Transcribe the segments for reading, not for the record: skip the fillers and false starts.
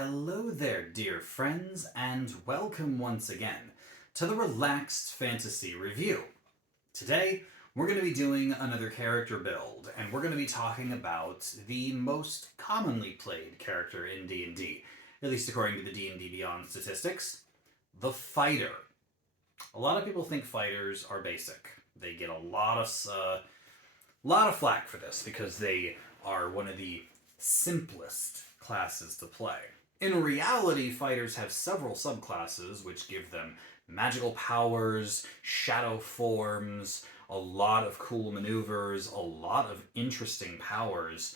Hello there, dear friends, and welcome once again to the Relaxed Fantasy Review. Today, we're going to be doing another character build, and we're going to be talking about the most commonly played character in D&D, at least according to the D&D Beyond statistics, the fighter. A lot of people think fighters are basic. They get a lot of flack for this because they are one of the simplest classes to play. In reality, fighters have several subclasses which give them magical powers, shadow forms, a lot of cool maneuvers, a lot of interesting powers.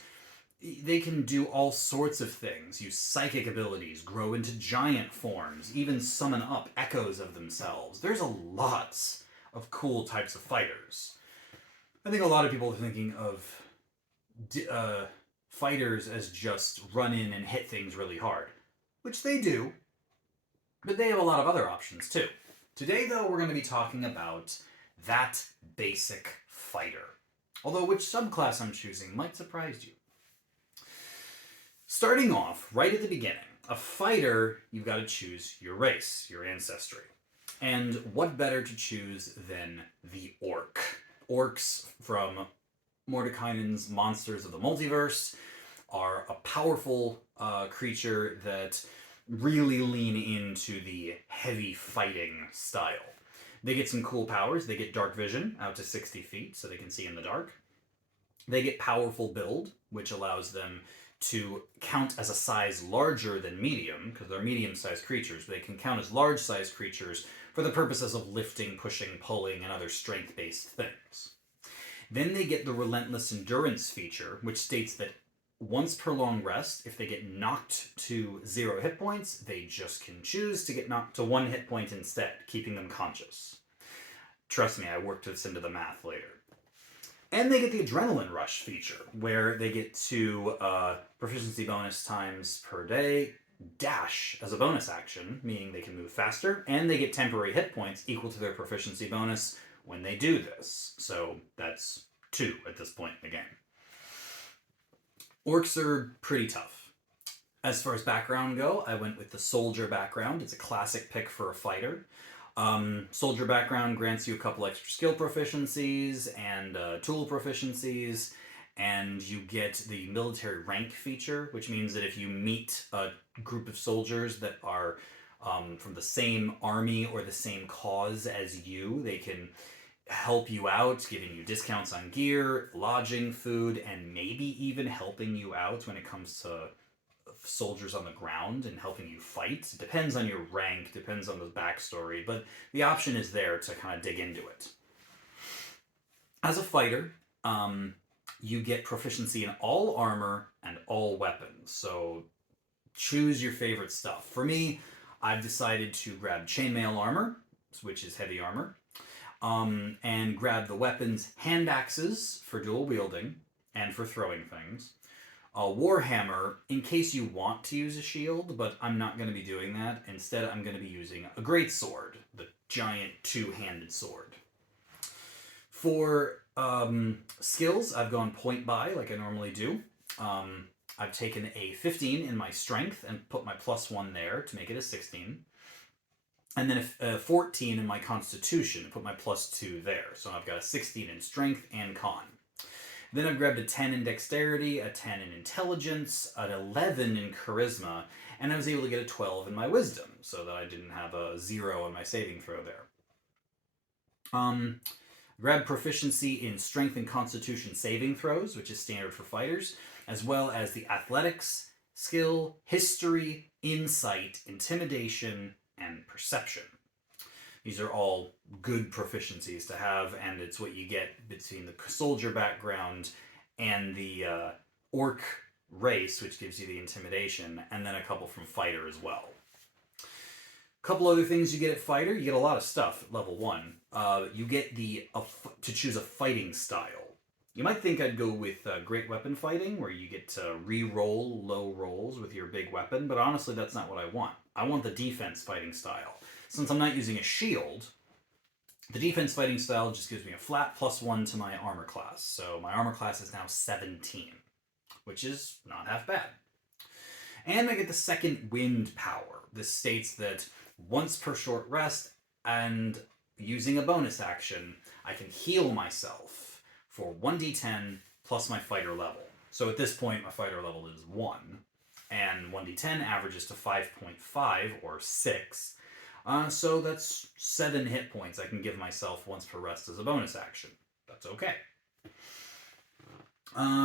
They can do all sorts of things, use psychic abilities, grow into giant forms, even summon up echoes of themselves. There's a lot of cool types of fighters. I think a lot of people are thinking of fighters as just run in and hit things really hard, which they do, but they have a lot of other options too. Today, though, we're going to be talking about that basic fighter, although which subclass I'm choosing might surprise you. Starting off, right at the beginning, a fighter, you've got to choose your race, your ancestry. And what better to choose than the orc? Orcs from Mordekainen's Monsters of the Multiverse are a powerful creature that really lean into the heavy fighting style. They get some cool powers. They get dark vision out to 60 feet, so they can see in the dark. They get powerful build, which allows them to count as a size larger than medium, because they're medium-sized creatures, but they can count as large-sized creatures for the purposes of lifting, pushing, pulling, and other strength-based things. Then they get the Relentless Endurance feature, which states that once per long rest, if they get knocked to 0 hit points, they just can choose to get knocked to 1 hit point instead, keeping them conscious. Trust me, I worked this into the math later. And they get the Adrenaline Rush feature, where they get to proficiency bonus times per day, dash as a bonus action, meaning they can move faster, and they get temporary hit points equal to their proficiency bonus when they do this. So that's 2 at this point in the game. Orcs are pretty tough. As far as background go, I went with the soldier background. It's a classic pick for a fighter. Soldier background grants you a couple extra skill proficiencies and tool proficiencies, and you get the military rank feature, which means that if you meet a group of soldiers that are from the same army or the same cause as you, they can help you out, giving you discounts on gear, lodging, food, and maybe even helping you out when it comes to soldiers on the ground and helping you fight. It depends on your rank, depends on the backstory, but the option is there to kind of dig into it. As a fighter, you get proficiency in all armor and all weapons, so choose your favorite stuff. For me, I've decided to grab chainmail armor, which is heavy armor, and grab the weapons hand axes for dual wielding and for throwing things. A warhammer in case you want to use a shield, but I'm not going to be doing that. Instead, I'm going to be using a greatsword, the giant two-handed sword. For skills, I've gone point by like I normally do. I've taken a 15 in my strength and put my +1 there to make it a 16. And then a 14 in my constitution, put my +2 there. So I've got a 16 in strength and con. Then I've grabbed a 10 in dexterity, a 10 in intelligence, an 11 in charisma, and I was able to get a 12 in my wisdom, so that I didn't have a 0 on my saving throw there. Grabbed proficiency in strength and constitution saving throws, which is standard for fighters, as well as the athletics, skill, history, insight, intimidation, and perception. These are all good proficiencies to have, and it's what you get between the soldier background and the orc race, which gives you the intimidation, and then a couple from fighter as well. A couple other things you get at fighter. You get a lot of stuff at level 1. You get to choose a fighting style. You might think I'd go with great weapon fighting, where you get to re-roll low rolls with your big weapon, but honestly, that's not what I want. I want the defense fighting style. Since I'm not using a shield, the defense fighting style just gives me a flat +1 to my armor class. So my armor class is now 17, which is not half bad. And I get the second wind power. This states that once per short rest and using a bonus action, I can heal myself for 1d10 plus my fighter level. So at this point, my fighter level is 1, and 1d10 averages to 5.5 or 6. So that's 7 hit points I can give myself once per rest as a bonus action. That's okay.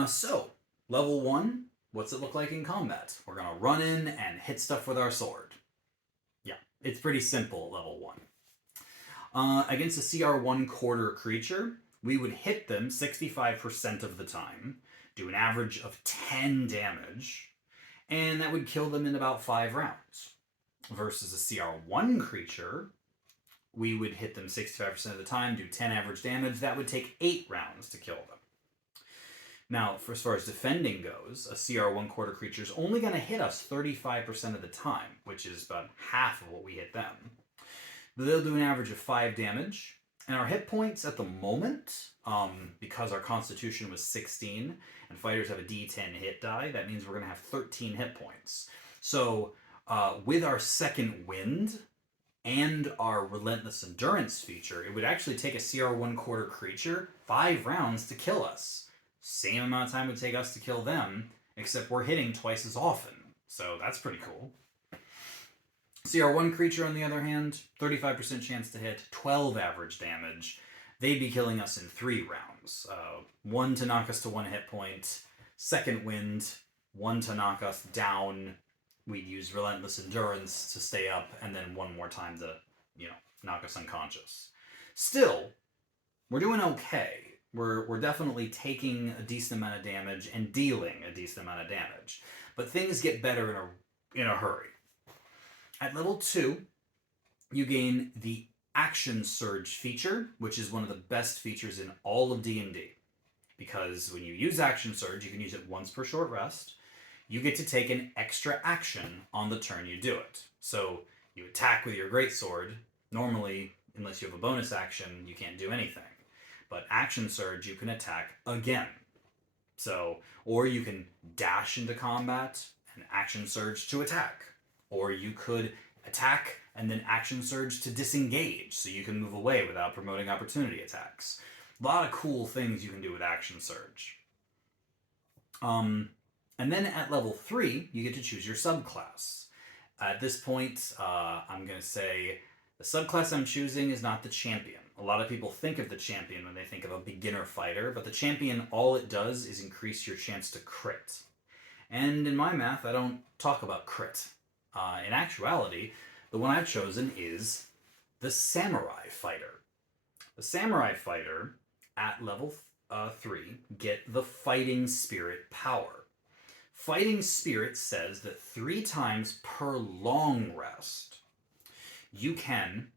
So, level 1, what's it look like in combat? We're going to run in and hit stuff with our sword. Yeah, it's pretty simple at level 1. Against a CR1 quarter creature, we would hit them 65% of the time, do an average of 10 damage, and that would kill them in about 5 rounds. Versus a CR1 creature, we would hit them 65% of the time, do 10 average damage. That would take 8 rounds to kill them. Now, as far as defending goes, a CR1 quarter creature is only going to hit us 35% of the time, which is about half of what we hit them. They'll do an average of 5 damage, and our hit points at the moment, because our constitution was 16, and fighters have a d10 hit die, that means we're going to have 13 hit points. So, with our second wind and our relentless endurance feature, it would actually take a CR1 quarter creature 5 rounds to kill us. Same amount of time it would take us to kill them, except we're hitting twice as often. So that's pretty cool. CR1 creature, on the other hand, 35% chance to hit, 12 average damage. They'd be killing us in 3 rounds. 1 to knock us to 1 hit point, second wind, 1 to knock us down. We'd use relentless endurance to stay up, and then 1 more time to, knock us unconscious. Still, we're doing okay. We're definitely taking a decent amount of damage and dealing a decent amount of damage. But things get better in a hurry. At level 2, you gain the Action Surge feature, which is one of the best features in all of D&D. Because when you use Action Surge, you can use it once per short rest. You get to take an extra action on the turn you do it. So you attack with your greatsword. Normally, unless you have a bonus action, you can't do anything. But Action Surge, you can attack again. So, or you can dash into combat and Action Surge to attack. Or you could attack and then Action Surge to disengage, so you can move away without promoting opportunity attacks. A lot of cool things you can do with Action Surge. And then at level 3, you get to choose your subclass. At this point, I'm going to say the subclass I'm choosing is not the champion. A lot of people think of the champion when they think of a beginner fighter, but the champion, all it does is increase your chance to crit. And in my math, I don't talk about crit. In actuality, the one I've chosen is the Samurai Fighter. The Samurai Fighter, at level 3, get the Fighting Spirit power. Fighting Spirit says that 3 times per long rest, you can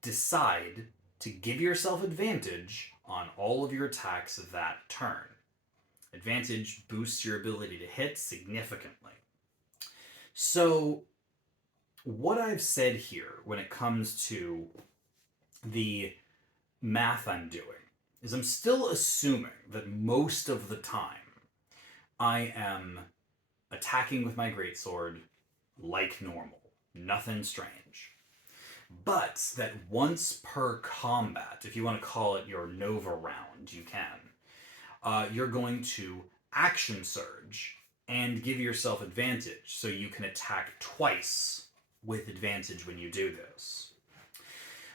decide to give yourself advantage on all of your attacks that turn. Advantage boosts your ability to hit significantly. So, what I've said here when it comes to the math I'm doing is I'm still assuming that most of the time I am attacking with my greatsword like normal. Nothing strange. But that once per combat, if you want to call it your Nova round, you can. You're going to Action Surge and give yourself advantage, so you can attack twice with advantage when you do this.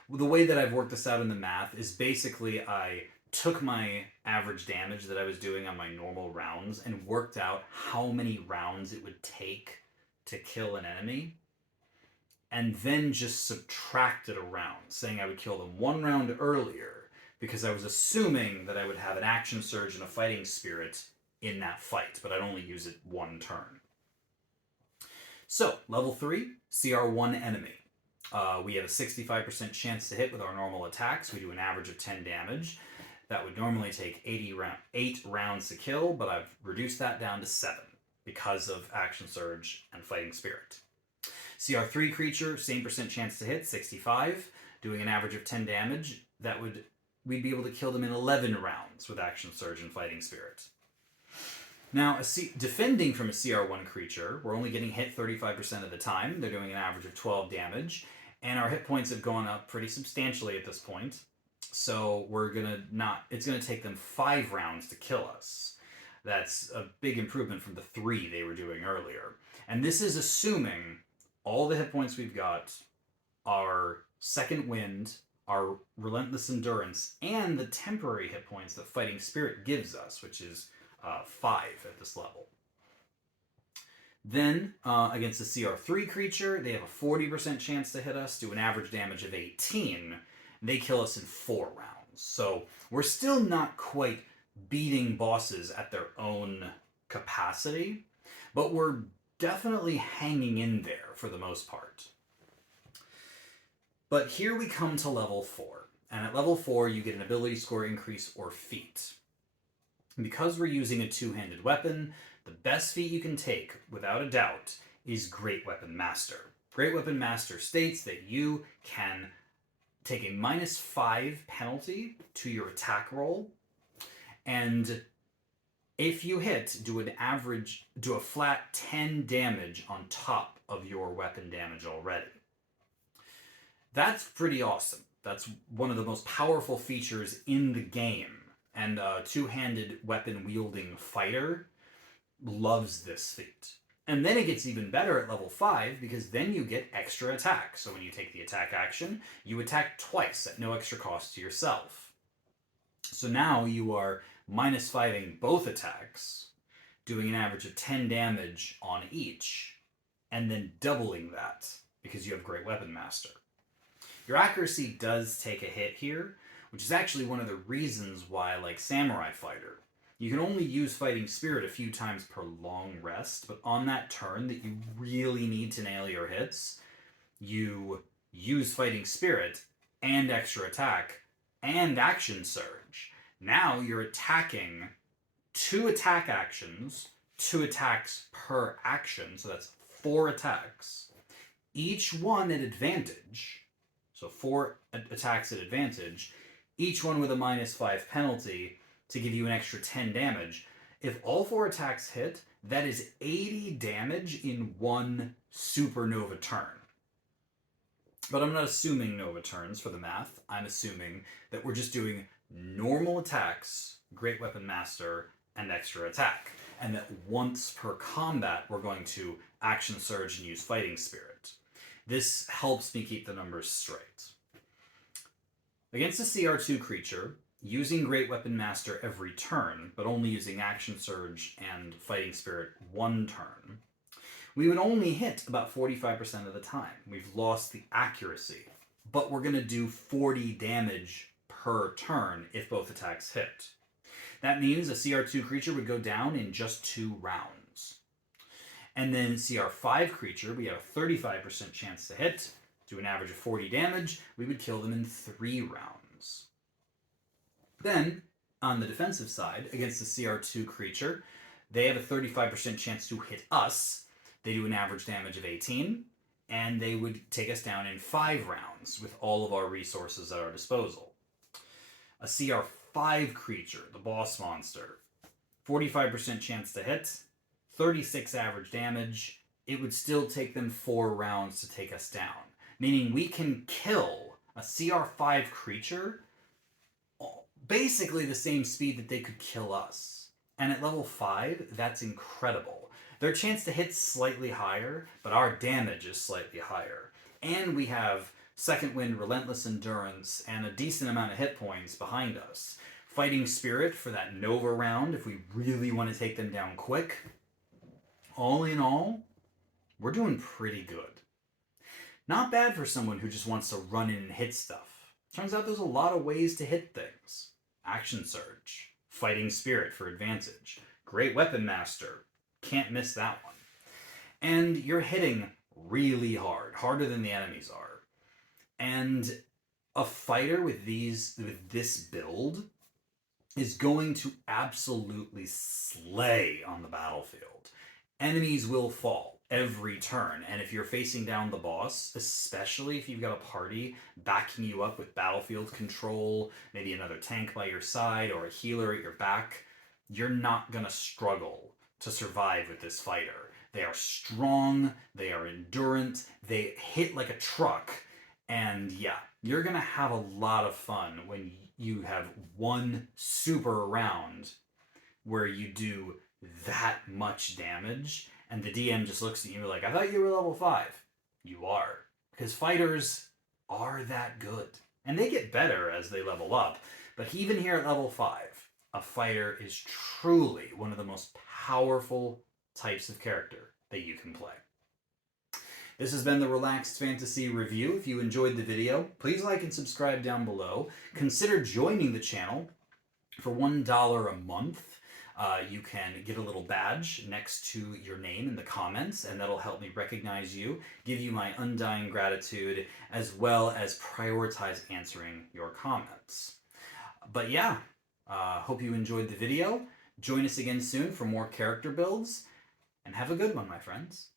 The way that I've worked this out in the math is basically I took my average damage that I was doing on my normal rounds and worked out how many rounds it would take to kill an enemy, and then just subtracted a round, saying I would kill them 1 round earlier because I was assuming that I would have an Action Surge and a Fighting Spirit in that fight, but I'd only use it 1 turn. So, level 3, CR1 enemy. We have a 65% chance to hit with our normal attacks. We do an average of 10 damage. That would normally take 8 rounds to kill, but I've reduced that down to 7 because of Action Surge and Fighting Spirit. CR3 creature, same percent chance to hit, 65, doing an average of 10 damage. We'd be able to kill them in 11 rounds with Action Surge and Fighting Spirit. Now, defending from a CR1 creature, we're only getting hit 35% of the time. They're doing an average of 12 damage, and our hit points have gone up pretty substantially at this point. So it's gonna take them 5 rounds to kill us. That's a big improvement from the 3 they were doing earlier. And this is assuming all the hit points we've got are Second Wind, our Relentless Endurance, and the temporary hit points that Fighting Spirit gives us, which is 5 at this level. Then, against the CR3 creature, they have a 40% chance to hit us, do an average damage of 18. They kill us in 4 rounds. So we're still not quite beating bosses at their own capacity, but we're definitely hanging in there for the most part. But here we come to level 4. And at level 4, you get an ability score increase or feat. And because we're using a two-handed weapon, the best feat you can take, without a doubt, is Great Weapon Master. Great Weapon Master states that you can take a -5 penalty to your attack roll, and if you hit, do a flat 10 damage on top of your weapon damage already. That's pretty awesome. That's one of the most powerful features in the game, and a two-handed weapon-wielding fighter loves this feat. And then it gets even better at level 5, because then you get extra attack. So when you take the attack action, you attack twice at no extra cost to yourself. So now you are -5ing both attacks, doing an average of 10 damage on each, and then doubling that, because you have Great Weapon Master. Your accuracy does take a hit here, which is actually one of the reasons why I like Samurai Fighter. You can only use Fighting Spirit a few times per long rest, but on that turn that you really need to nail your hits, you use Fighting Spirit and extra attack and Action Surge. Now you're attacking 2 attack actions, 2 attacks per action, so that's 4 attacks, each one at advantage, so 4 attacks at advantage, each one with a -5 penalty, to give you an extra 10 damage. If all 4 attacks hit, that is 80 damage in 1 supernova turn. But I'm not assuming Nova turns for the math. I'm assuming that we're just doing normal attacks, Great Weapon Master, and extra attack. And that once per combat, we're going to Action Surge and use Fighting Spirit. This helps me keep the numbers straight. Against a CR2 creature, using Great Weapon Master every turn, but only using Action Surge and Fighting Spirit 1 turn, we would only hit about 45% of the time. We've lost the accuracy, but we're going to do 40 damage per turn if both attacks hit. That means a CR2 creature would go down in just 2 rounds. And then CR5 creature, we have a 35% chance to hit, do an average of 40 damage, we would kill them in 3 rounds. Then, on the defensive side, against the CR2 creature, they have a 35% chance to hit us. They do an average damage of 18, and they would take us down in 5 rounds with all of our resources at our disposal. A CR5 creature, the boss monster, 45% chance to hit, 36 average damage. It would still take them 4 rounds to take us down, meaning we can kill a CR5 creature basically the same speed that they could kill us. And at level 5, that's incredible. Their chance to hit slightly higher, but our damage is slightly higher. And we have Second Wind, Relentless Endurance, and a decent amount of hit points behind us. Fighting Spirit for that Nova round if we really want to take them down quick. All in all, we're doing pretty good. Not bad for someone who just wants to run in and hit stuff. Turns out there's a lot of ways to hit things. Action Surge, Fighting Spirit for advantage, Great Weapon Master, can't miss that one. And you're hitting really hard, harder than the enemies are. And a fighter with this build is going to absolutely slay on the battlefield. Enemies will fall every turn, and if you're facing down the boss, especially if you've got a party backing you up with battlefield control, maybe another tank by your side or a healer at your back, you're not gonna struggle to survive with this fighter. They are strong, they are endurant, they hit like a truck, and yeah, you're gonna have a lot of fun when you have one super round where you do that much damage, and the DM just looks at you like, I thought you were level 5. You are. Because fighters are that good. And they get better as they level up. But even here at level 5, a fighter is truly one of the most powerful types of character that you can play. This has been the Relaxed Fantasy Review. If you enjoyed the video, please like and subscribe down below. Consider joining the channel for $1 a month. You can get a little badge next to your name in the comments, and that'll help me recognize you, give you my undying gratitude, as well as prioritize answering your comments. But yeah, hope you enjoyed the video. Join us again soon for more character builds, and have a good one, my friends.